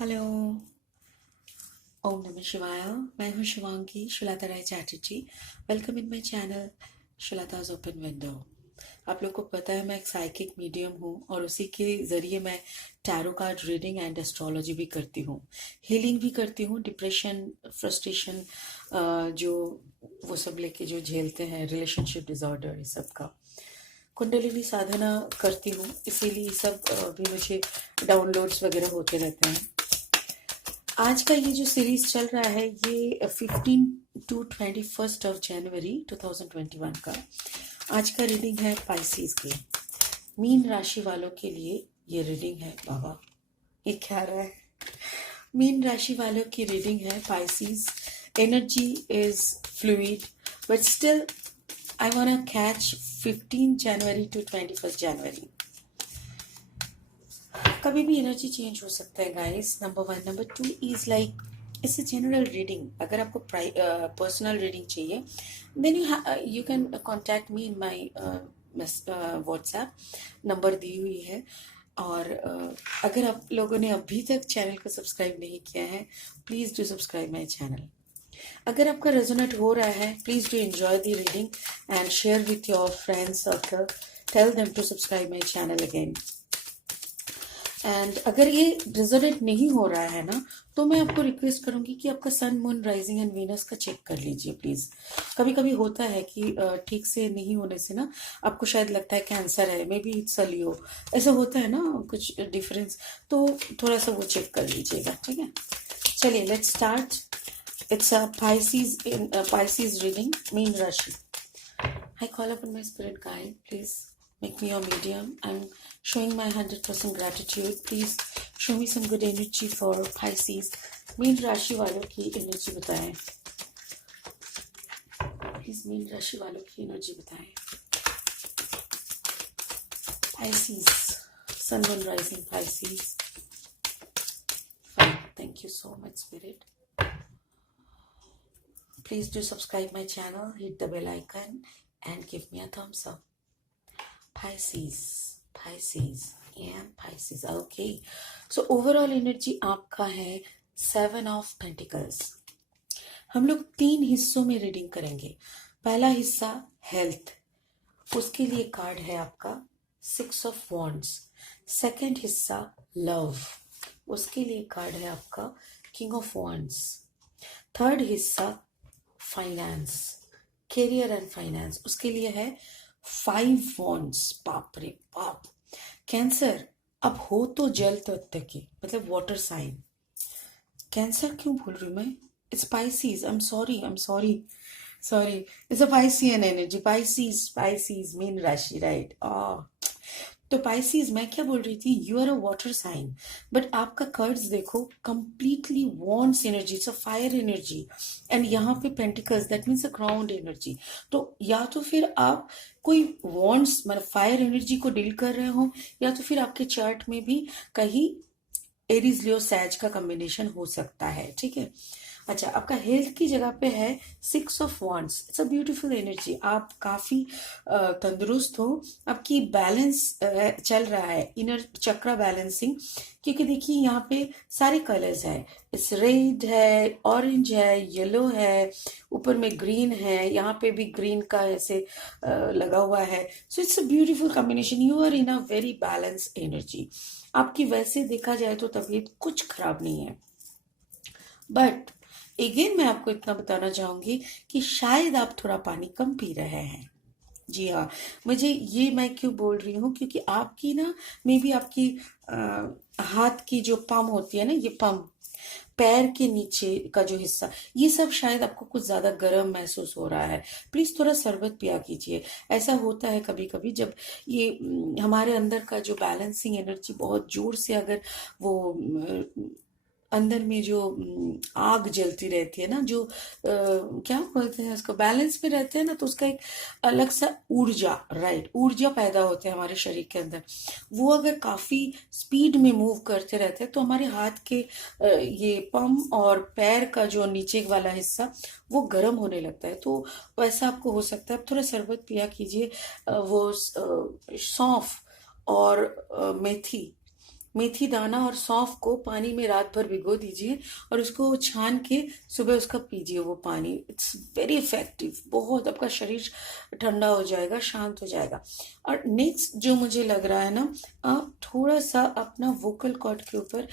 Hello. ओम नमः शिवाय। मैं हूँ Shivangi Shulata Rai Chatterjee. Welcome in my channel Shulata's open window. आप लोग को पता है मैं एक साइकिक मीडियम हूँ और उसी के ज़रिए मैं tarot card reading and astrology भी करती हूँ, हीलिंग भी करती हूँ। डिप्रेशन, फ्रस्ट्रेशन, जो वो सब लेके जो झेलते हैं, रिलेशनशिप डिसऑर्डर, ये सब का कुंडलिनी साधना करती हूँ, इसीलिए ये सब भी मुझे डाउनलोड्स वगैरह होते रहते हैं। आज का ये जो सीरीज चल रहा है ये 15 टू 21 2021 का। आज का रीडिंग है पाइसेस की। मीन राशि वालों के लिए ये रीडिंग है। बाबा ये क्या रहा है? मीन राशि वालों की रीडिंग है Pisces. Energy is fluid but still I want to catch 15 January to 21 January. कभी भी एनर्जी चेंज हो सकता है guys, number one. Number two is like it's a general reading. अगर आपको पर्सनल रीडिंग चाहिए then you can contact me in my WhatsApp, number दी हुई है। और अगर आप लोगों ने अभी तक चैनल को सब्सक्राइब नहीं किया है, please do subscribe my channel. अगर आपका रेजोनेट हो रहा है, please do enjoy the reading and share with your friends circle. Tell them to subscribe my channel again. And अगर ये रिजोनेट नहीं हो रहा है ना, तो मैं आपको रिक्वेस्ट करूंगी कि आपका सन, मून, राइजिंग एंड वीनस का चेक कर लीजिए प्लीज। कभी कभी होता है कि ठीक से नहीं होने से ना आपको शायद लगता है कैंसर है, मे बी इट्स अ लियो, ऐसा होता है ना कुछ डिफरेंस, तो थोड़ा सा वो चेक कर लीजिएगा, ठीक है। चलिए let's start. It's a Pisces reading, mean राशि। I call upon my spirit guide. Please make me your medium. I'm showing my 100% gratitude. Please show me some good energy for Pisces. Mean राशि वालों की energy बताएं please. Mean राशि वालों की energy बताएं। Pisces, sun, moon, rising Pisces. Fine. Thank you so much, spirit. Please do subscribe my channel, hit the bell icon and give me a thumbs up. Pisces and Pisces. Okay. So overall energy आपका है 7 of Pentacles. हम लोग 3 हिस्सों में reading करेंगे। पहला हिस्सा health, उसके लिए कार्ड है आपका 6 of Wands। सेकेंड हिस्सा लव, उसके लिए कार्ड है आपका King of Wands। थर्ड हिस्सा फाइनेंस, करियर एंड फाइनेंस, उसके लिए है 5 वॉन्ड्स। बाप रे बाप। कैंसर, अब हो तो जल तत्व की, मतलब वाटर साइन। कैंसर क्यों बोल रही हूँ मैं? It's Pisces. I am sorry sorry. It's a Piscean energy. Pisces mean राशि, राइट। तो पाइसेस, मैं क्या बोल रही थी, you are a water sign but आपका कर्ड्स देखो completely wands energy, it's a fire energy. And यहाँ पे pentacles, that means a ground energy. तो या तो फिर आप कोई वॉन्ड्स मतलब फायर एनर्जी को डील कर रहे हो, या तो फिर आपके चार्ट में भी कहीं एरीज लियो सैज का कॉम्बिनेशन हो सकता है, ठीक है। अच्छा, आपका हेल्थ की जगह पे है 6 of wands. It's a beautiful energy. आप काफी तंदुरुस्त हो, आपकी बैलेंस चल रहा है, इनर चक्रा बैलेंसिंग। क्योंकि देखिए यहाँ पे सारे कलर्स हैं, इस रेड है, ऑरेंज है, येलो है, ऊपर में ग्रीन है, यहाँ पे भी ग्रीन का ऐसे लगा हुआ है। So it's a beautiful combination. You are in a very balance energy. आपकी वैसे देखा जाए तो तबीयत कुछ खराब नहीं है, बट अगेन मैं आपको इतना बताना चाहूंगी कि शायद आप थोड़ा पानी कम पी रहे हैं। जी हाँ, मुझे ये मैं क्यों बोल रही हूँ, क्योंकि आपकी ना मे बी आपकी हाथ की जो पम होती है ना, ये पम, पैर के नीचे का जो हिस्सा, ये सब शायद आपको कुछ ज्यादा गर्म महसूस हो रहा है। प्लीज थोड़ा शरबत पिया कीजिए। ऐसा होता है कभी कभी जब ये हमारे अंदर का जो बैलेंसिंग एनर्जी बहुत जोर से अगर वो अंदर में जो आग जलती रहती है ना, जो क्या बोलते हैं उसको, बैलेंस में रहते हैं ना, तो उसका एक अलग सा ऊर्जा, राइट, ऊर्जा पैदा होते हैं हमारे शरीर के अंदर। वो अगर काफी स्पीड में मूव करते रहते हैं तो हमारे हाथ के ये पम और पैर का जो नीचे वाला हिस्सा वो गर्म होने लगता है। तो वैसा आपको हो सकता है। आप थोड़ा शरबत पिया कीजिए। वो सौंफ और मेथी, मेथी दाना और सौंफ को पानी में रात भर भिगो दीजिए और उसको छान के सुबह उसका पीजिए वो पानी। इट्स वेरी इफेक्टिव, बहुत आपका शरीर ठंडा हो जाएगा, शांत हो जाएगा। और नेक्स्ट जो मुझे लग रहा है ना, आप थोड़ा सा अपना वोकल कॉर्ड के ऊपर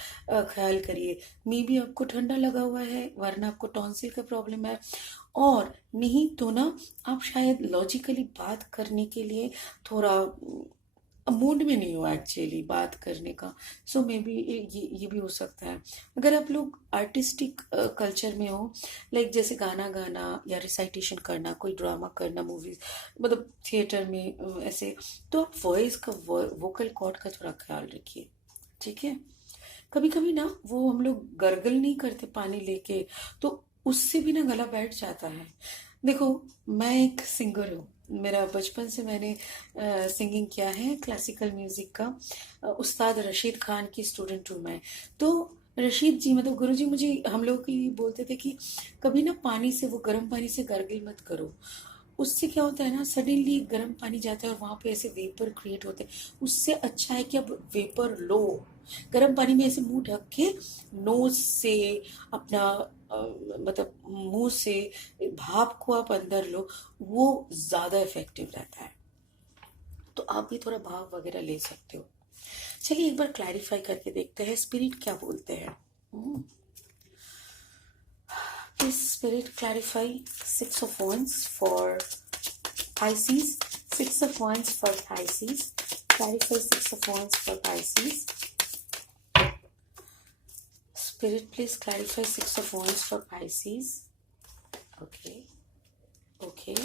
ख्याल करिए। मे बी आपको ठंडा लगा हुआ है, वरना आपको टॉन्सिल का प्रॉब्लम है, और नहीं तो ना आप शायद लॉजिकली बात करने के लिए थोड़ा मूड में नहीं हो एक्चुअली बात करने का। सो मे बी ये भी हो सकता है। अगर आप लोग आर्टिस्टिक कल्चर में हो, लाइक जैसे गाना गाना या रिसाइटेशन करना, कोई ड्रामा करना, मूवीज मतलब थिएटर में ऐसे, तो आप वॉइस का वोकल कॉर्ड का थोड़ा ख्याल रखिए, ठीक है। कभी कभी ना वो हम लोग गर्गल नहीं करते पानी लेके, तो उससे भी ना गला बैठ जाता है। देखो, मैं एक सिंगर हूँ, मेरा बचपन से मैंने सिंगिंग किया है, क्लासिकल म्यूजिक का। उस्ताद रशीद खान की स्टूडेंट हूँ मैं। तो रशीद जी मतलब गुरु जी मुझे हम लोग की बोलते थे कि कभी ना पानी से, वो गर्म पानी से गार्गिल मत करो। उससे क्या होता है ना, सडनली गर्म पानी जाता है और वहां पे ऐसे वेपर क्रिएट होते हैं। उससे अच्छा है कि अब वेपर लो, गर्म पानी में ऐसे मुंह ढक के नोज से अपना मतलब मुंह से भाप को आप अंदर लो, वो ज्यादा इफेक्टिव रहता है। तो आप भी थोड़ा भाप वगैरह ले सकते हो। चलिए एक बार क्लैरिफाई करके देखते हैं स्पिरिट क्या बोलते हैं। Please spirit clarify 6 of Wands for Pisces. 6 of Wands for Pisces. Clarify 6 of Wands for Pisces. Spirit, please clarify 6 of Wands for Pisces. Okay. Okay.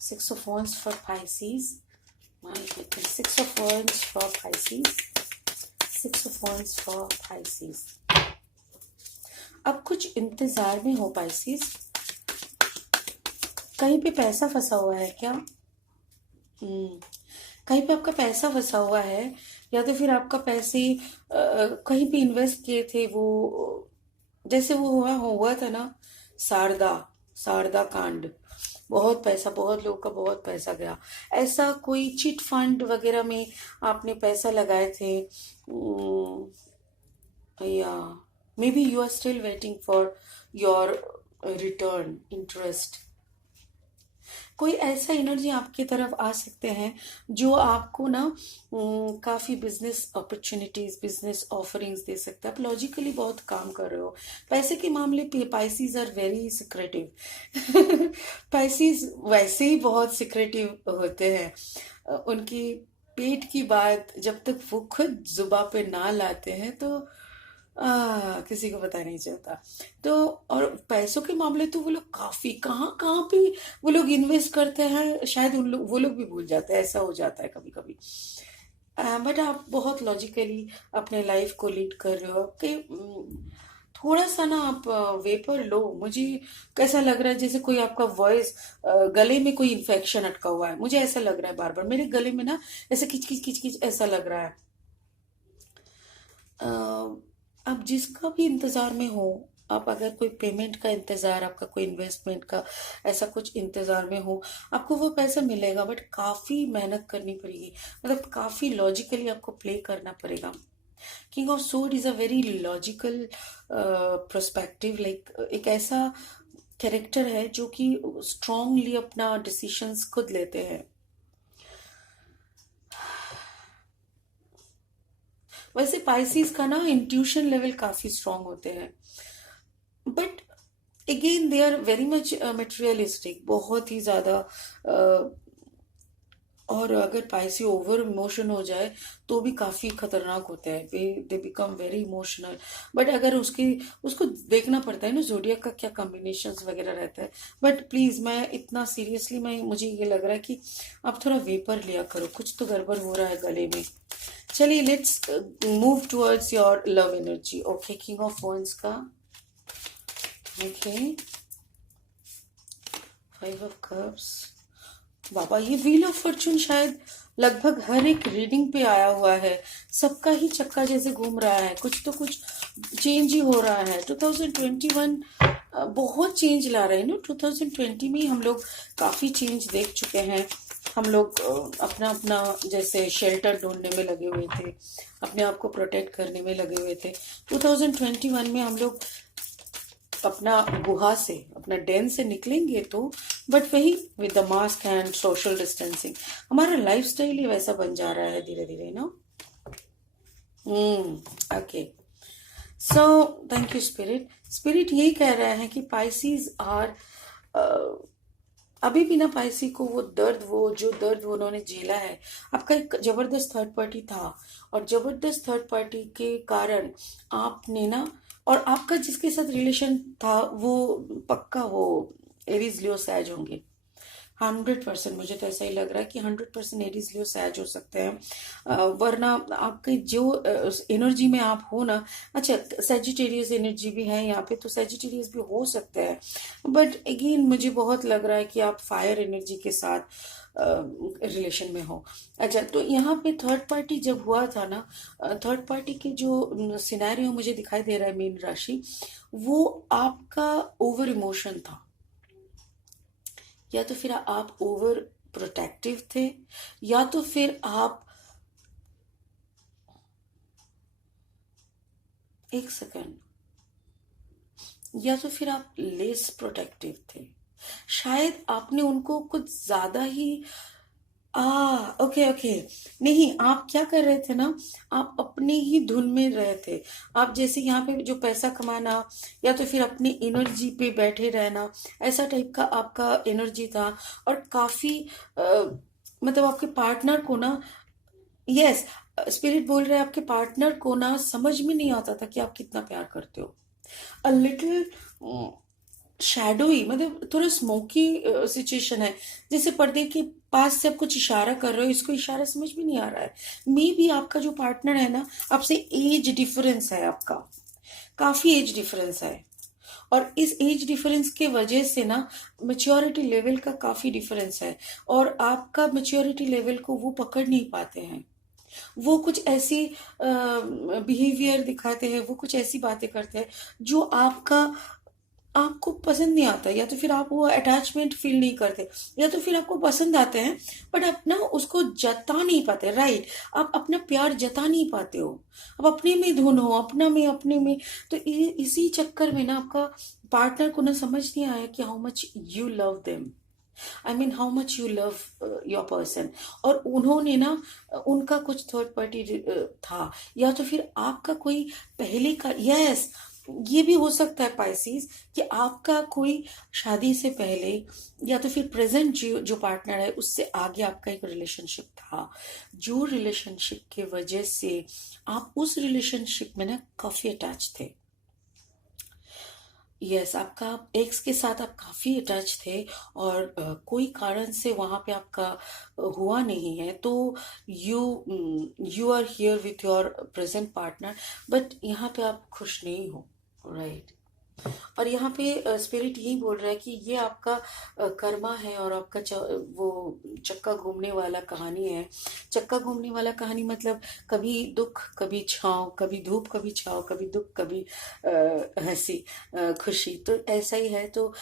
6 of Wands for Pisces. My goodness. 6 of Wands for Pisces. 6 of Wands for Pisces. अब कुछ इंतजार में हो Pisces. कहीं पे पैसा फंसा हुआ है क्या? कहीं पे आपका पैसा फंसा हुआ है, या तो फिर आपका पैसे कहीं पे इन्वेस्ट किए थे, वो जैसे वो हुआ था ना, शारदा शारदा कांड। बहुत पैसा, बहुत लोगों का बहुत पैसा गया। ऐसा कोई चिट फंड वगैरह में आपने पैसा लगाए थे, या maybe you are still waiting for your return interest। कोई ऐसा एनर्जी आपकी तरफ आ सकते हैं जो आपको ना काफी बिजनेस अपॉर्चुनिटीज, बिजनेस ऑफरिंग्स दे सकता है। आप लॉजिकली बहुत काम कर रहे हो। पैसे के मामले पे Pisces are very secretive. Pisces वैसे ही बहुत सिक्रेटिव होते हैं। उनकी पेट की बात जब तक वो खुद जुबा पे ना लाते हैं तो किसी को पता नहीं चलता। तो और पैसों के मामले तो वो लोग काफी कहाँ कहाँ पे वो लोग इन्वेस्ट करते हैं, शायद वो लोग भी भूल जाते हैं। ऐसा हो जाता है कभी कभी। बट आप बहुत लॉजिकली अपने लाइफ को लीड कर रहे हो कि थोड़ा सा ना आप वेपर लो। मुझे कैसा लग रहा है जैसे कोई आपका वॉइस, गले में कोई इन्फेक्शन अटका हुआ है। मुझे ऐसा लग रहा है बार बार मेरे गले में ना ऐसे किच किच किच किच ऐसा लग रहा है। आप जिसका भी इंतजार में हो, आप अगर कोई पेमेंट का इंतजार, आपका कोई इन्वेस्टमेंट का ऐसा कुछ इंतजार में हो, आपको वो पैसा मिलेगा, बट काफी मेहनत करनी पड़ेगी। मतलब काफी लॉजिकली आपको प्ले करना पड़ेगा। King of sword is a very logical perspective, like एक ऐसा कैरेक्टर है जो कि स्ट्रांगली अपना डिसीजंस खुद लेते हैं। वैसे पाइसिस का ना इंट्यूशन लेवल काफी स्ट्रांग होते हैं, but again they are very much materialistic, बहुत ही ज्यादा। और अगर पाइसी ओवर इमोशन हो जाए तो भी काफी खतरनाक होता है। They become very emotional. But अगर उसको देखना पड़ता है ना जोडियक का क्या कॉम्बिनेशंस वगैरह रहता है। बट प्लीज, मैं इतना सीरियसली मुझे ये लग रहा है कि आप थोड़ा वेपर लिया करो, कुछ तो गड़बड़ हो रहा है गले में। चलिए let's move towards your love energy. Okay, king of wands का, ओके, 5 ऑफ कप्स। बाबा, ये व्हील ऑफ फॉर्चून शायद लगभग हर एक रीडिंग पे आया हुआ है। सबका ही चक्का जैसे घूम रहा है, कुछ तो कुछ चेंज ही हो रहा है। 2021 बहुत चेंज ला रहे हैं ना। 2020 में ही हम लोग काफी चेंज देख चुके हैं। हम लोग अपना अपना जैसे शेल्टर ढूंढने में लगे हुए थे, अपने आप को प्रोटेक्ट करने में लगे हुए थे। 2021 में हम लोग अपना गुहा से, अपना डेन से निकलेंगे तो, बट वही with the mask and social distancing. हमारा लाइफस्टाइल ही वैसा बन जा रहा है धीरे धीरे ना। Okay, so thank you spirit. Spirit यही कह रहा है कि पाइसीज आर, अभी भी ना पाइसी को वो दर्द, वो जो दर्द वो उन्होंने झेला है, आपका एक जबरदस्त थर्ड पार्टी था, और जबरदस्त थर्ड पार्टी के कारण आपने ना, और आपका जिसके साथ रिलेशन था वो पक्का वो एरीज लियो सैज होंगे। 100%, मुझे तो ऐसा ही लग रहा है कि 100% एरीज लियो सैज हो सकते हैं। वरना आपकी जो एनर्जी में आप हो ना, अच्छा सेजिटेरियस एनर्जी भी है यहाँ पे, तो सेजिटेरियस भी हो सकता है, बट अगेन मुझे बहुत लग रहा है कि आप फायर एनर्जी के साथ रिलेशन में हो। अच्छा, तो यहाँ पे थर्ड पार्टी जब हुआ था ना, थर्ड पार्टी के जो सिनेरियो मुझे दिखाई दे रहा है मीन राशि, वो आपका ओवर इमोशन था, या तो फिर आप ओवर प्रोटेक्टिव थे, या तो फिर आप, एक सेकंड, या तो फिर आप लेस प्रोटेक्टिव थे। शायद आपने उनको कुछ ज्यादा ही, ओके ओके, नहीं, आप क्या कर रहे थे ना, आप अपने ही धुन में रहे थे। आप जैसे यहाँ पे जो पैसा कमाना, या तो फिर अपनी एनर्जी पे बैठे रहना, ऐसा टाइप का आपका एनर्जी था। और काफी मतलब आपके पार्टनर को ना, यस, स्पिरिट बोल रहे हैं आपके पार्टनर को ना समझ में नहीं आता था कि आप कितना प्यार करते हो। अ लिटिल शैडोई, मतलब थोड़ा स्मोकी सिचुएशन है, जैसे पर्दे के पास से आप कुछ इशारा कर रहे हो, इसको इशारा समझ में नहीं आ रहा है। मे भी आपका जो पार्टनर है ना, आपसे एज डिफरेंस है, आपका काफी एज डिफरेंस है, और इस एज डिफरेंस के वजह से ना मेच्योरिटी लेवल का काफी डिफरेंस है, और आपका मेच्योरिटी लेवल को वो पकड़ नहीं पाते हैं। वो कुछ ऐसी बिहेवियर दिखाते हैं, वो कुछ ऐसी बातें करते हैं जो आपको पसंद नहीं आता, या तो फिर आप वो अटैचमेंट फील नहीं करते, या तो फिर आपको पसंद आते हैं बट आप ना उसको जता नहीं पाते। राइट, आप अपना प्यार जता नहीं पाते हो, आप अपने में धुन हो, अपना में, अपने में। तो इसी चक्कर में ना आपका पार्टनर को ना समझ नहीं आया कि how much you love them, I mean how much you love your person. और उन्होंने ना, उनका कुछ थर्ड पार्टी था, या तो फिर आपका कोई पहले का, यस, ये भी हो सकता है पाइसिस, कि आपका कोई शादी से पहले, या तो फिर प्रेजेंट जो पार्टनर है उससे आगे आपका एक रिलेशनशिप था, जो रिलेशनशिप के वजह से आप उस रिलेशनशिप में ना काफी अटैच थे। यस, आपका एक्स के साथ आप काफी अटैच थे, और कोई कारण से वहां पे आपका हुआ नहीं है, तो you are here with your present partner, but यहाँ पे आप खुश नहीं हो। राइट, और यहाँ पे स्पिरिट यही बोल रहा है कि ये आपका कर्मा है, और आपका वो चक्का घूमने वाला कहानी है। चक्का घूमने वाला कहानी मतलब कभी दुख कभी छाँव, कभी धूप कभी छाँव, कभी दुख कभी हंसी खुशी, तो ऐसा ही है। तो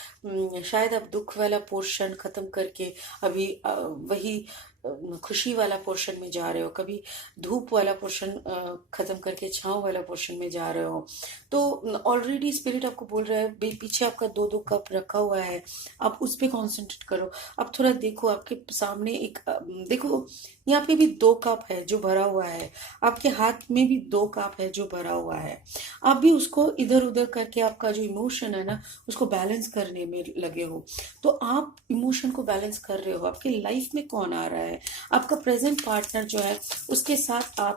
शायद आप दुख वाला पोर्शन खत्म करके अभी वही खुशी वाला पोर्शन में जा रहे हो, कभी धूप वाला पोर्शन खत्म करके छाँव वाला पोर्शन में जा रहे हो। तो ऑलरेडी स्पिरिट आपको बोल रहा है पीछे आपका दो दो कप रखा हुआ है, आप उस पर कॉन्सेंट्रेट करो। आप थोड़ा देखो आपके सामने एक देखो, यहाँ पे भी 2 कप है जो भरा हुआ है, आपके हाथ में भी 2 कप है जो भरा हुआ है। आप भी उसको इधर उधर करके आपका जो इमोशन है ना उसको बैलेंस करने में लगे हो। तो आप इमोशन को बैलेंस कर रहे हो, आपके लाइफ में कौन आ रहा है, आपका प्रेजेंट पार्टनर जो है उसके साथ आप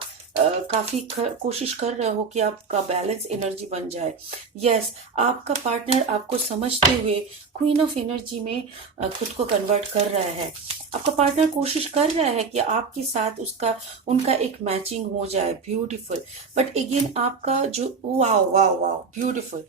काफी कोशिश कर रहे हो कि आपका बैलेंस एनर्जी बन जाए। यस, आपका पार्टनर आपको समझते हुए क्वीन ऑफ एनर्जी में खुद को कन्वर्ट कर रहा है। आपका पार्टनर कोशिश कर रहा है कि आपके साथ उनका एक मैचिंग हो जाए, ब्यूटीफुल। बट अगेन आपका जो wow wow wow beautiful.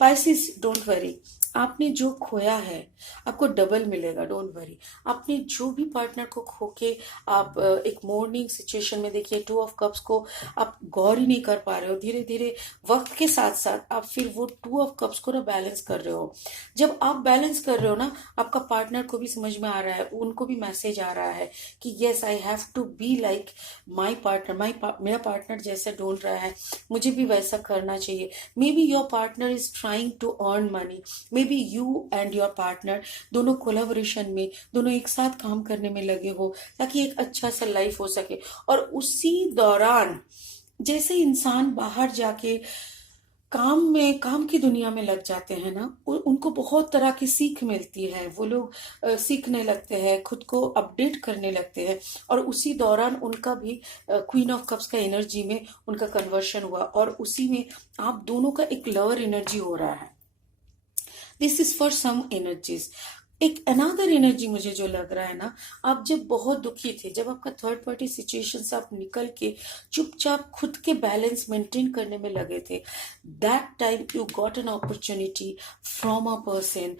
Pisces, don't worry, आपने जो खोया है आपको डबल मिलेगा, डोंट वरी। आपने जो भी पार्टनर को खो के आप एक मॉर्निंग सिचुएशन में देखिए 2 ऑफ कप्स को आप गौर ही नहीं कर पा रहे हो, धीरे धीरे वक्त के साथ साथ आप फिर वो 2 ऑफ कप्स को ना बैलेंस कर रहे हो। जब आप बैलेंस कर रहे हो ना, आपका पार्टनर को भी समझ में आ रहा है, उनको भी मैसेज आ रहा है कि yes I have to be like my partner, मेरा पार्टनर जैसा ढूंढ रहा है मुझे भी वैसा करना चाहिए। Maybe your partner is trying to earn money, maybe you and your partner दोनों कोलाबोरेशन में, दोनों एक साथ काम करने में लगे हो ताकि एक अच्छा सा लाइफ हो सके। और उसी दौरान जैसे इंसान बाहर जाके काम की दुनिया में लग जाते हैं ना, उनको बहुत तरह की सीख मिलती है, वो लोग सीखने लगते हैं, खुद को अपडेट करने लगते हैं। और उसी दौरान उनका भी क्वीन ऑफ कप्स का एनर्जी में उनका कन्वर्शन हुआ और उसी में आप दोनों का एक लोअर एनर्जी हो रहा है। This is for some energies. एक अनदर एनर्जी मुझे जो लग रहा है ना, आप जब बहुत दुखी थे, जब आपका थर्ड पार्टी सिचुएशन से आप निकल के चुपचाप खुद के बैलेंस मेंटेन करने में लगे थे, that time you got an opportunity from a person,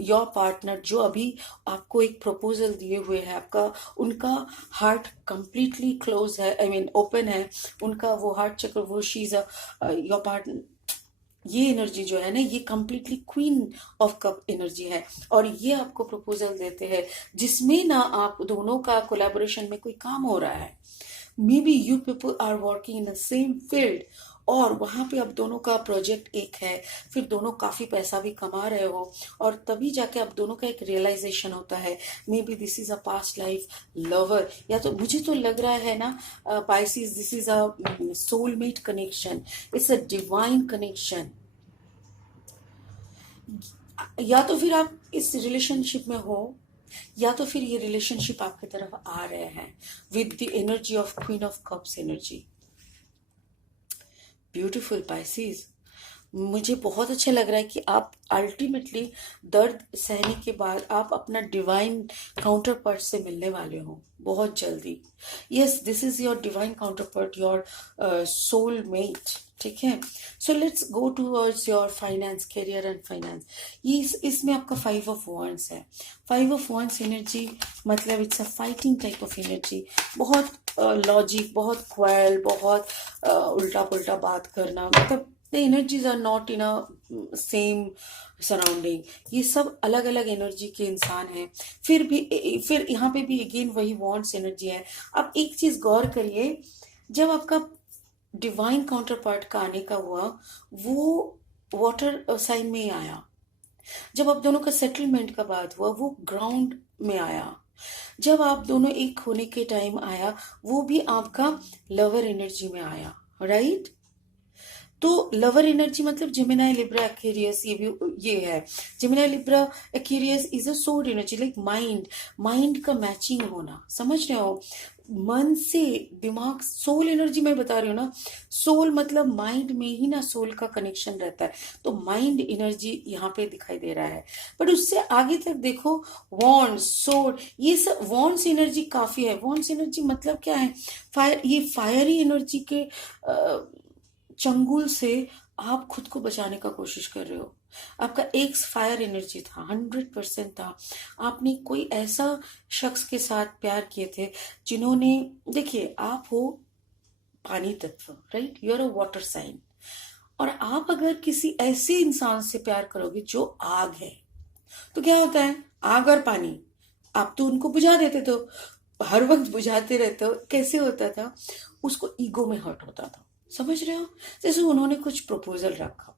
your partner, जो अभी आपको एक प्रपोजल दिए हुए है। आपका उनका हार्ट कंप्लीटली क्लोज है, आई मीन ओपन है, उनका वो हार्ट चक्र, वो शीज योर पार्टनर, ये एनर्जी जो है ना, ये completely queen of cup energy है। और ये आपको प्रपोजल देते हैं जिसमें ना आप दोनों का कोलैबोरेशन में कोई काम हो रहा है। Maybe you people are working in the same field और वहां पे अब दोनों का प्रोजेक्ट एक है, फिर दोनों काफी पैसा भी कमा रहे हो और तभी जाके अब दोनों का एक रियलाइजेशन होता है, may be this is a past life lover. या तो मुझे तो लग रहा है ना Pisces, this is a soulmate connection, it's a divine connection. या तो फिर आप इस रिलेशनशिप में हो, या तो फिर ये रिलेशनशिप आपकी तरफ आ रहे हैं with the energy of queen of cups energy. Beautiful Pisces, मुझे बहुत अच्छा लग रहा है कि आप अल्टीमेटली दर्द सहने के बाद आप अपना डिवाइन काउंटर पार्ट से मिलने वाले हो बहुत जल्दी। Yes, this is your divine counterpart, your soulmate. ठीक है, so let's go towards your finance, career and finance. ये इसमें आपका 5 ऑफ वांड्स है। 5 ऑफ वांड्स एनर्जी मतलब it's a fighting type of energy, बहुत लॉजिक, बहुत quarrel, बहुत उल्टा पुल्टा बात करना, मतलब the energies are not in a same surrounding. ये सब अलग अलग एनर्जी के इंसान हैं। फिर यहाँ पे भी अगेन वही वांट्स एनर्जी है। अब एक चीज गौर करिए, जब आपका डिवाइन काउंटर पार्ट का आने का हुआ, वो वाटर साइन में ही आया। जब आप दोनों का सेटलमेंट का बात हुआ, वो ग्राउंड में आया। जब आप दोनों एक होने के टाइम आया, वो भी आपका लवर एनर्जी में आया, राइट? तो लवर एनर्जी मतलब जेमिनाई लिब्रा एक्वेरियस, ये भी ये है। Gemini Libra Aquarius is a soul energy, like mind का मैचिंग होना, समझ रहे हो? मन से दिमाग, सोल एनर्जी मैं बता रही हूँ ना, सोल मतलब माइंड में ही ना सोल का कनेक्शन रहता है। तो माइंड एनर्जी यहाँ पे दिखाई दे रहा है। बट उससे आगे तक देखो, वॉन्ड्स, सोल, ये सब वॉन्ड्स एनर्जी काफी है। वॉन्ड्स एनर्जी मतलब क्या है? फायर, ये फायरी एनर्जी के चंगुल से आप खुद को बचाने का कोशिश कर रहे हो। आपका एक फायर एनर्जी था, 100% था। आपने कोई ऐसा शख्स के साथ प्यार किए थे जिन्होंने, देखिए आप हो पानी तत्व, right? You are a water sign. और आप अगर किसी ऐसे इंसान से प्यार करोगे जो आग है, तो क्या होता है? आग और पानी, आप तो उनको बुझा देते, तो हर वक्त बुझाते रहते हो। कैसे होता था? उसको ईगो में हर्ट होता था, समझ रहे हो? जैसे उन्होंने कुछ प्रपोजल रखा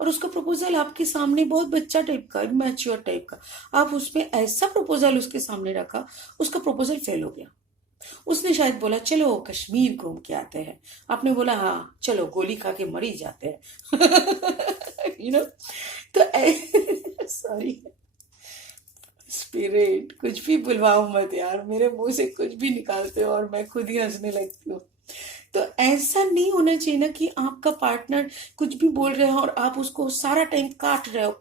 और उसका प्रपोजल आपके सामने बहुत बच्चा टाइप का, मैच्योर टाइप का, आप उसमें ऐसा प्रपोजल उसके सामने रखा, उसका प्रपोजल फेल हो गया। उसने शायद बोला चलो कश्मीर घूम के आते हैं, आपने बोला हाँ चलो गोली खा के मर ही जाते हैं। यू नो, तो सॉरी स्पिरिट, कुछ भी बुलवाओ मत यार, मेरे मुंह से कुछ भी निकालते हो और मैं खुद ही हंसने लगती हूँ। तो ऐसा नहीं होना चाहिए ना कि आपका पार्टनर कुछ भी बोल रहे हो और आप उसको सारा टाइम काट रहे हो,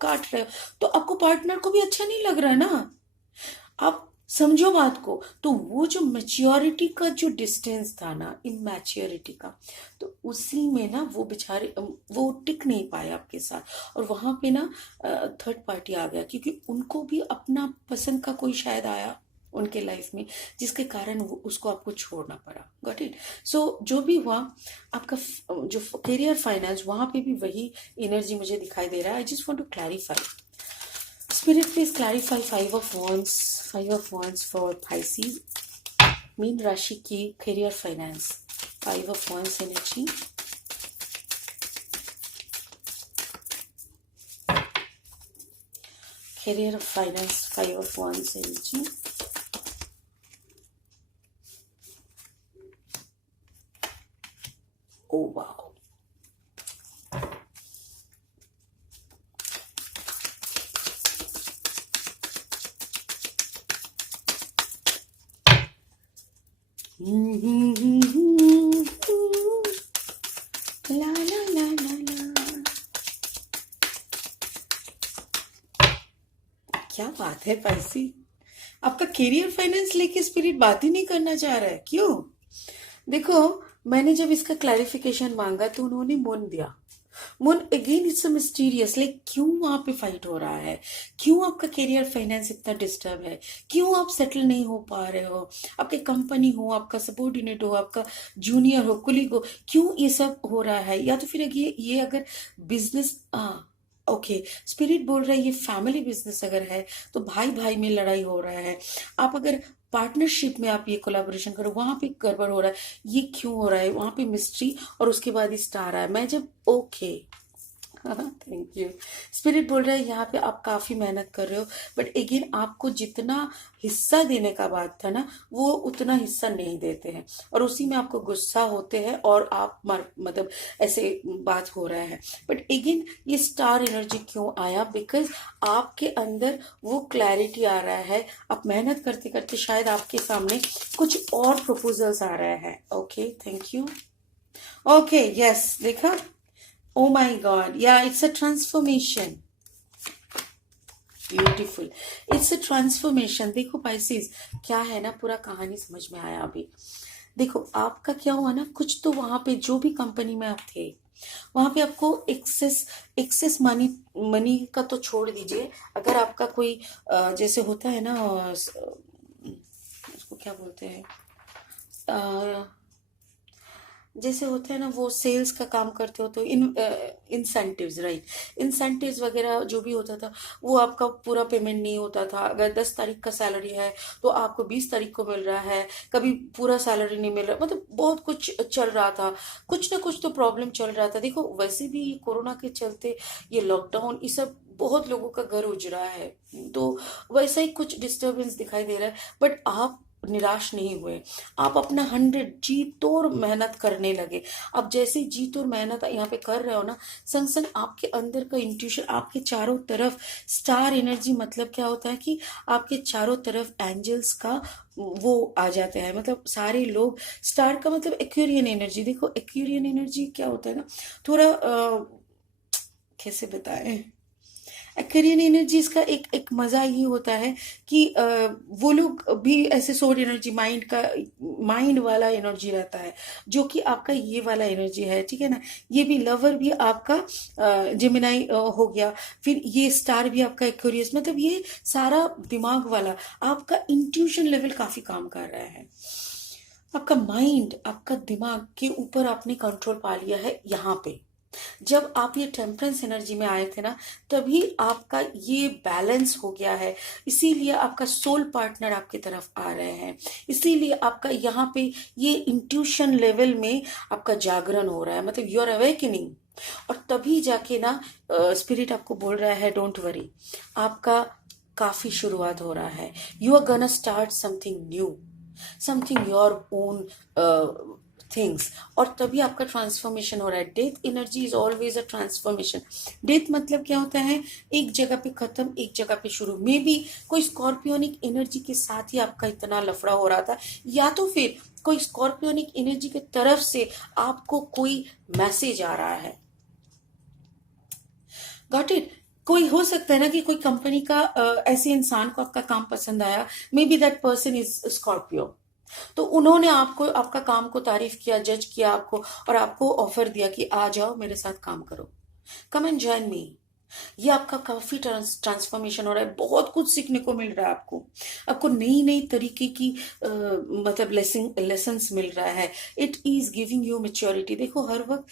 तो आपको पार्टनर को भी अच्छा नहीं लग रहा है ना। आप समझो बात को। तो वो जो मैच्योरिटी का जो डिस्टेंस था ना, इमैच्योरिटी का, तो उसी में ना वो बेचारे वो टिक नहीं पाए आपके साथ, और वहां पे ना थर्ड पार्टी आ गया, क्योंकि उनको भी अपना पसंद का कोई शायद आया उनके लाइफ में, जिसके कारण वो उसको आपको छोड़ना पड़ा। Got it. सो जो भी हुआ, आपका जो करियर फाइनेंस, वहां पे भी वही एनर्जी मुझे दिखाई दे रहा है। I just want to clarify, Spirit, please clarify Five of Wands for Pisces, Mean Rashi की career finance, Five of Wands energy, career finance, Five of Wands energy. Oh wow. La la la la la. क्या बात है Pisces, आपका career finance लेके spirit बात ही नहीं करना चाह रहा है, क्यों? देखो, मैंने जब इसका क्लैरिफिकेशन मांगा तो उन्होंने मून दिया। Moon again it's mysterious, like क्यों वहां पे फाइट हो रहा है, क्यों आपका करियर फाइनेंस इतना डिस्टर्ब है, क्यों आप सेटल नहीं हो पा रहे हो, आपके कंपनी हो, आपका सबॉर्डिनेट हो, आपका जूनियर हो, कुलीग हो, क्यों ये सब हो रहा है? या तो फिर ये अगर बिजनेस, ओके, स्पिरिट बोल रहा है ये फैमिली बिजनेस अगर है तो भाई भाई में लड़ाई हो रहा है। आप अगर पार्टनरशिप में आप ये कोलाबोरेशन करो, वहां पे गड़बड़ हो रहा है, ये क्यों हो रहा है? वहां पे मिस्ट्री, और उसके बाद ही स्टार आया। मैं जब ओके, थैंक यू। स्पिरिट बोल रहा है यहाँ पे आप काफी मेहनत कर रहे हो, बट अगेन आपको जितना हिस्सा देने का बात था ना, वो उतना हिस्सा नहीं देते हैं, और उसी में आपको गुस्सा होते हैं, और आप मतलब ऐसे बात हो रहा है। बट अगेन ये स्टार एनर्जी क्यों आया? बिकॉज आपके अंदर वो क्लैरिटी आ रहा है, आप मेहनत करते करते शायद आपके सामने कुछ और प्रपोजल्स आ रहा है। Okay, thank you. Okay, yes, देखा? Oh my God. Yeah, it's a transformation. Beautiful, it's a transformation. देखो पाइसेस, क्या है ना, पूरा कहानी समझ में आया अभी। देखो आपका क्या हुआ ना, कुछ तो वहां पे जो भी कंपनी में आप थे, वहां पे आपको एक्सेस एक्सेस मनी मनी का तो छोड़ दीजिए। अगर आपका कोई जैसे होता है ना, उसको क्या बोलते हैं, जैसे होता है ना, वो सेल्स का काम करते हो तो इंसेंटिव्स, राइट, इंसेंटिव्स वगैरह जो भी होता था, वो आपका पूरा पेमेंट नहीं होता था। अगर 10 तारीख का सैलरी है तो आपको 20 तारीख को मिल रहा है, कभी पूरा सैलरी नहीं मिल रहा, मतलब बहुत कुछ चल रहा था, कुछ ना कुछ तो प्रॉब्लम चल रहा था। देखो वैसे भी कोरोना के चलते ये लॉकडाउन, ये सब बहुत लोगों का घर उजड़ा है, तो वैसा ही कुछ डिस्टरबेंस दिखाई दे रहा है। बट आप निराश नहीं हुए, आप अपना 100 जी तोड़ मेहनत करने लगे। आप जैसे जी तोड़ मेहनत यहाँ पे कर रहे हो ना, संग संग आपके अंदर का इंट्यूशन, आपके चारों तरफ स्टार एनर्जी, मतलब क्या होता है कि आपके चारों तरफ एंजल्स का वो आ जाते हैं, मतलब सारे लोग, स्टार का मतलब एक्वेरियन एनर्जी। देखो एक्वेरियन एनर्जी क्या होता है ना, थोड़ा कैसे बताएं, एक्वेरियन एनर्जीज का एक एक मजा ये होता है कि वो लोग भी ऐसे सोल एनर्जी, माइंड का, माइंड वाला एनर्जी रहता है, जो कि आपका ये वाला एनर्जी है, ठीक है ना। ये भी लवर भी आपका जेमिनाई हो गया, फिर ये स्टार भी आपका एक्वेरियस, मतलब ये सारा दिमाग वाला, आपका इंट्यूशन लेवल काफी काम कर रहा है। आपका माइंड, आपका दिमाग के ऊपर आपने कंट्रोल पा लिया है यहाँ पे। जब आप ये टेम्परेंस एनर्जी में आए थे ना, तभी आपका ये बैलेंस हो गया है, इसीलिए आपका सोल पार्टनर आपकी तरफ आ रहे हैं, इसीलिए आपका यहाँ पे ये इंट्यूशन लेवल में आपका जागरण हो रहा है, मतलब यू आर अवेकनिंग। और तभी जाके ना स्पिरिट आपको बोल रहा है डोंट वरी, आपका काफी शुरुआत हो रहा है, you are gonna start something new, something your own things, और तभी आपका ट्रांसफॉर्मेशन हो रहा है। Death energy is always a transformation. Death मतलब क्या होता है, एक जगह पे खत्म, एक जगह पे शुरू। मे बी कोई स्कॉर्पियोनिक एनर्जी के साथ ही आपका इतना लफड़ा हो रहा था, या तो फिर कोई स्कॉर्पियोनिक एनर्जी की तरफ से आपको कोई मैसेज आ रहा है। Got it. कोई हो सकता है ना कि कोई कंपनी का ऐसे इंसान को आपका काम पसंद आया, may be that person is Scorpio, तो उन्होंने आपको आपका काम को तारीफ किया, जज किया आपको, और आपको ऑफर दिया कि आ जाओ मेरे साथ काम करो, कम एंड जॉइन मी। ये आपका काफी ट्रांसफॉर्मेशन हो रहा है, बहुत कुछ सीखने को मिल रहा है आपको, आपको नई नई तरीके की मतलब लेसन्स मिल रहा है। It is giving you maturity. देखो हर वक्त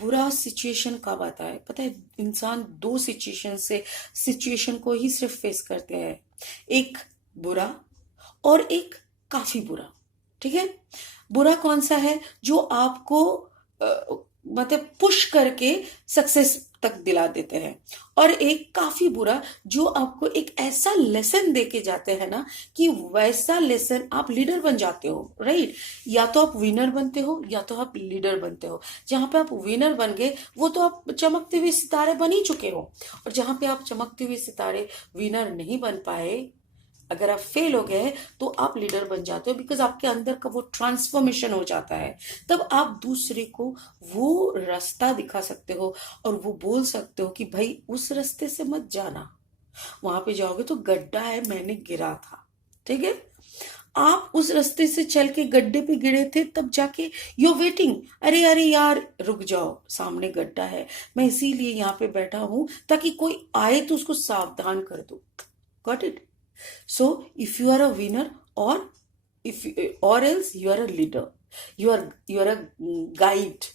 बुरा सिचुएशन कब आता है पता है? इंसान दो सिचुएशन को ही सिर्फ फेस करते हैं, एक बुरा और एक काफी बुरा। ठीक है, बुरा कौन सा है? जो आपको मतलब पुश करके सक्सेस तक दिला देते हैं, और एक काफी बुरा जो आपको एक ऐसा लेसन दे के जाते हैं ना कि वैसा लेसन आप लीडर बन जाते हो। राइट, या तो आप विनर बनते हो या तो आप लीडर बनते हो। जहां पे आप विनर बन गए वो तो आप चमकते हुए सितारे बन ही चुके हो, और जहां पे आप चमकते हुए सितारे विनर नहीं बन पाए, अगर आप फेल हो गए तो आप लीडर बन जाते हो, बिकॉज आपके अंदर का वो ट्रांसफॉर्मेशन हो जाता है। तब आप दूसरे को वो रास्ता दिखा सकते हो और वो बोल सकते हो कि भाई उस रास्ते से मत जाना, वहां पे जाओगे तो गड्ढा है, मैंने गिरा था। ठीक है, आप उस रास्ते से चल के गड्ढे पे गिरे थे, तब जाके यू वेटिंग, अरे अरे यार रुक जाओ, सामने गड्ढा है, मैं इसीलिए यहाँ पे बैठा हूं ताकि कोई आए तो उसको सावधान कर दो। Got it? So if you are a winner, or if you, or else you are a leader, you are a guide,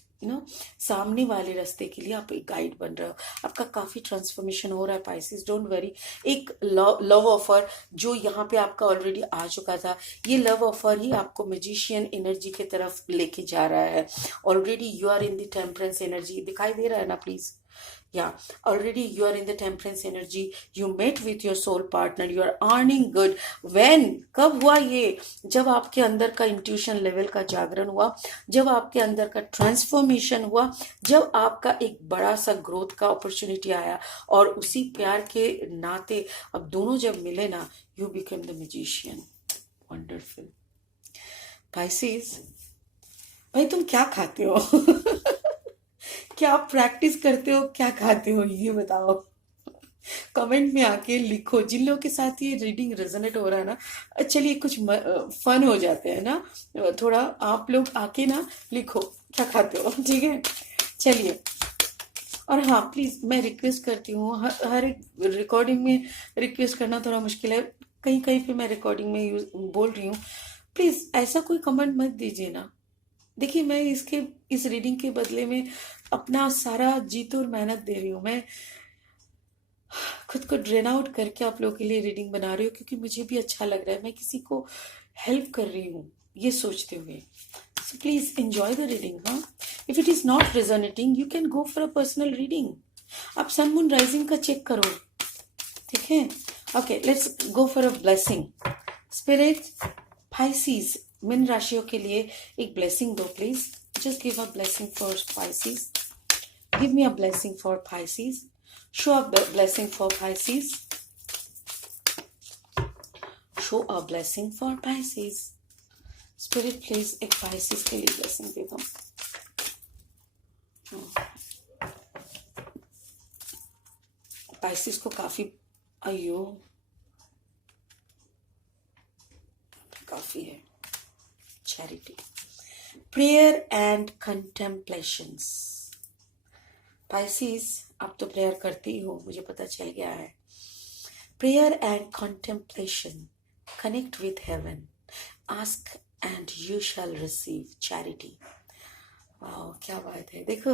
सामने वाले रास्ते के लिए आप एक गाइड बन रहे हो। आपका काफी ट्रांसफॉर्मेशन हो रहा है पाइसेस, डोंट वरी। एक लव ऑफर जो यहाँ पे आपका ऑलरेडी आ चुका था, ये लव ऑफर ही आपको मैजिशियन एनर्जी की तरफ लेके जा रहा है। Already you are in the temperance energy, दिखाई दे रहा है ना please? Yeah, already you are in the temperance energy. You met with your soul partner. You are earning good. When? कब हुआ ये? जब आपके अंदर का इंट्यूशन लेवल का जागरण हुआ, जब आपके अंदर का ट्रांसफॉर्मेशन हुआ, जब आपका एक बड़ा सा ग्रोथ का अपॉर्चुनिटी आया, और उसी प्यार के नाते अब दोनों जब मिले ना, you become the magician. Wonderful. Pisces, भाई तुम क्या खाते हो? क्या आप प्रैक्टिस करते हो, क्या खाते हो, ये बताओ। कमेंट में आके लिखो। जिन लोगों के साथ ये रीडिंग रेजोनेट हो रहा है ना, चलिए कुछ फन हो जाते हैं ना, थोड़ा आप लोग आके ना लिखो क्या खाते हो। ठीक है, चलिए। और हाँ प्लीज मैं रिक्वेस्ट करती हूँ, हर एक रिकॉर्डिंग में रिक्वेस्ट करना थोड़ा मुश्किल है, कहीं कहीं पे मैं रिकॉर्डिंग में बोल रही हूँ, प्लीज ऐसा कोई कमेंट मत दीजिए ना। देखिए मैं इस रीडिंग के बदले में अपना सारा जीत और मेहनत दे रही हूँ, मैं खुद को ड्रेन आउट करके आप लोगों के लिए रीडिंग बना रही हूँ, क्योंकि मुझे भी अच्छा लग रहा है, मैं किसी को हेल्प कर रही हूँ ये सोचते हुए। So please enjoy the reading. हाँ, if it is not resonating you can go for a personal reading. आप सन मून राइजिंग का चेक करो, ठीक है? Okay, let's go for a blessing. Spirit, Pisces मीन राशियों के लिए एक ब्लेसिंग दो please. Just give a blessing for Pisces. Give me a blessing for Pisces. Show a blessing for Pisces. Show a blessing for Pisces. Spirit please एक Pisces के लिए blessing दे दो। पाइसेस को काफी, अयो काफी है। Charity, prayer and contemplations. Pisces आप तो प्रेयर करती ही हो, मुझे पता चल गया है। Prayer and contemplation, connect with heaven, ask and you shall receive. Charity, वाह क्या बात है। देखो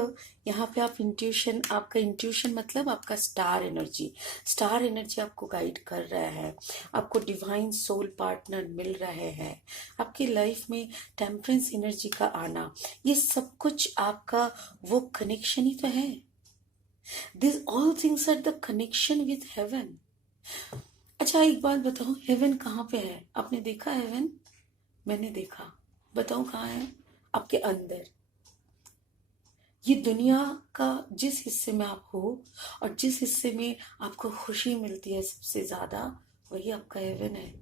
यहाँ पे आप इंट्यूशन, आपका इंट्यूशन मतलब आपका स्टार एनर्जी, स्टार एनर्जी आपको गाइड कर रहा है, आपको डिवाइन सोल पार्टनर मिल रहे हैं, आपकी लाइफ में टेम्परेंस एनर्जी का आना, ये सब कुछ आपका वो कनेक्शन ही तो है। This all things are the connection with heaven. अच्छा एक बात बताओ, हेवन कहाँ पे है? आपने देखा हेवन? मैंने देखा। बताओ कहाँ है? आपके अंदर। ये दुनिया का जिस हिस्से में आप हो और जिस हिस्से में आपको खुशी मिलती है सबसे ज्यादा, वही आपका हेवन है।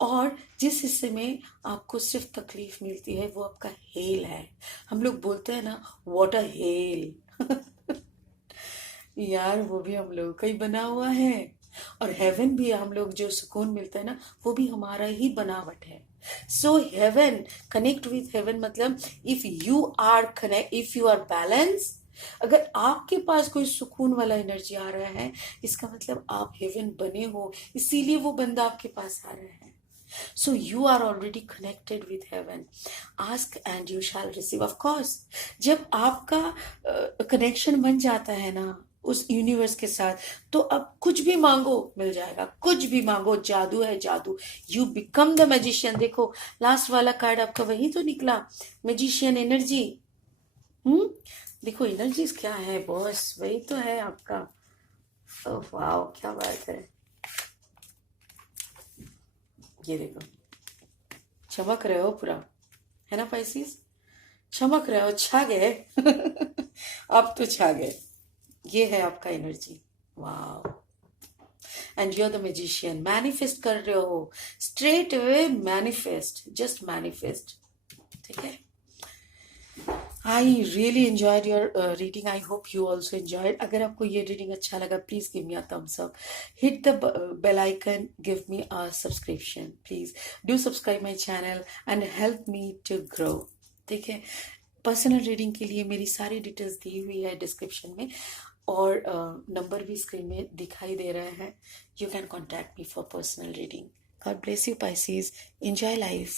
और जिस हिस्से में आपको सिर्फ तकलीफ मिलती है वो आपका हेल है। हम लोग बोलते हैं ना, व्हाट अ हेल। यार वो भी हम लोगों का ही बना हुआ है। और हेवन भी हम लोग जो सुकून मिलता है ना, वो भी हमारा ही बनावट है। So heaven, connect with heaven मतलब if you are connect, if you are balance, अगर आपके पास कोई सुकून वाला एनर्जी आ रहा है, इसका मतलब आप हेवन बने हो, इसीलिए वो बंदा आपके पास आ रहा है। So you are already connected with heaven. Ask and you shall receive. Of course, जब आपका कनेक्शन बन जाता है ना उस यूनिवर्स के साथ, तो अब कुछ भी मांगो मिल जाएगा, कुछ भी मांगो, जादू है जादू। You become the magician. देखो लास्ट वाला कार्ड आपका वही तो निकला, मैजिशियन एनर्जी। देखो एनर्जीज क्या है बॉस, वही तो है आपका। ओह वाह, क्या बात है। ये देखो, चमक रहे हो पूरा, है ना पाइसिस, चमक रहे हो, छा गए। अब तो छा गए। ये है आपका एनर्जी। वाह, and you are the magician. Manifest कर रहे हो, straight away manifest, just manifest. ठीक है। I really enjoyed your reading, I hope you also enjoyed. अगर आपको ये रीडिंग अच्छा लगा, please give me a thumbs up, hit the bell icon, give me a subscription, please do subscribe my channel and help me to grow. ठीक है। Personal reading के लिए मेरी सारी डिटेल्स दी हुई है डिस्क्रिप्शन में, और नंबर भी स्क्रीन में दिखाई दे रहा है। You can contact me for personal reading. God bless you Pisces, enjoy life.